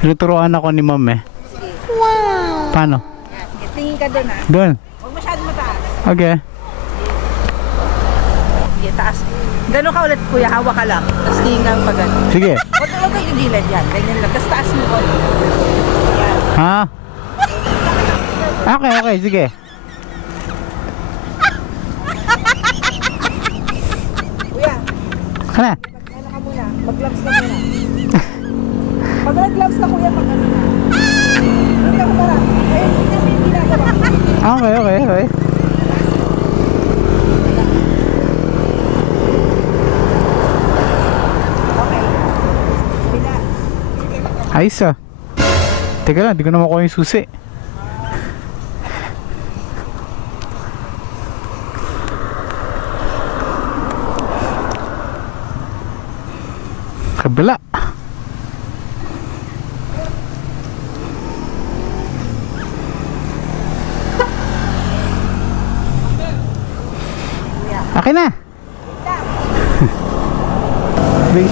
Tinuturuan ako ni ma'am eh. Wow! Paano? Sige, tingin ka doon ah. Doon. Huwag masyadong mataas. Okay. Sige, taas. Gano'n ka ulit kuya, hawak ka lang. Tapos tingin ka pa gano'n. Sige. Huwag kayo gilid yan. Ganyan lang. Tapos taas mo ulit. Yan. Ha? Okay, okay. Sige. Kuya, Kana? ano ka muna? Mag-gloves na muna. Pag nag-gloves na kuya, pag ano na. Hindi ako para. Ayun, hindi namin ginagawa. Okay, okay, okay. Okay. Bila. Ayos ah. Teka lang, di ko na makuha yung susi. Kabila. Akin na. Wait.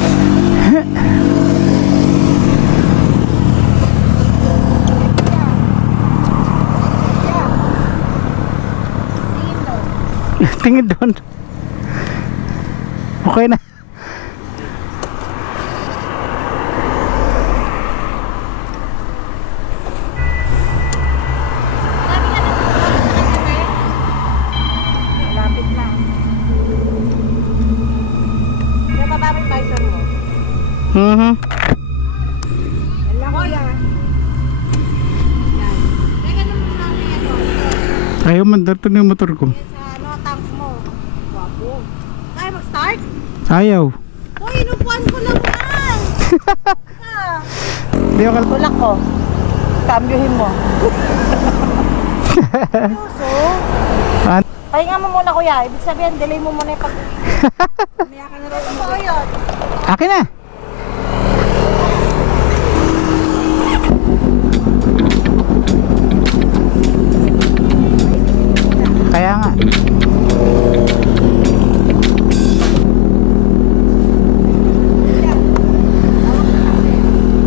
Tingin doon. Okay na. Malapit na. Kaya bababit tayo sa mo. Mhm. Yan lang kuya. Yan. Teka nung namin ano. Ayaw mandar to na yung motor ko. Sa ano, tank mo. Wapo. Kaya mag-start? Ayaw. Hoy, inupuan ko lang yan. Di ako Tulak ko. Kambyohin mo. Seryoso? Ah, Pahinga mo muna kuya. Ibig sabihin, delay mo muna yung pag-uwi. Mamaya ka na rin umuwi. Yun. akin na. Kaya nga.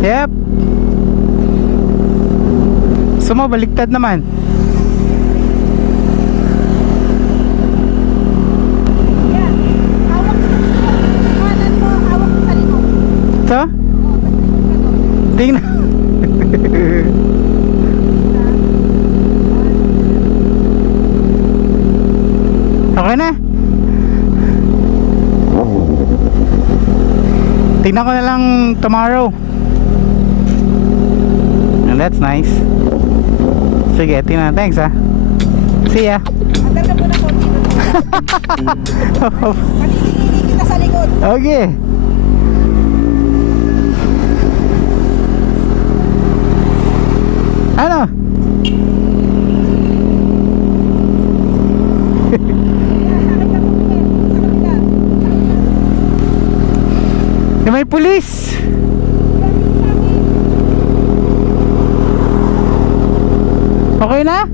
Yep. Sumabaliktad naman. Yan. Hawak mo. Kanan mo, hawak mo sa likod. Ito? Tingnan. Okay na. Tingnan ko na lang tomorrow. And that's nice. Sige, tingnan. Thanks ah. See ya. Andar ka muna konti. Panilingili kita sa likod. Okay. Ano? May pulis. Okay na?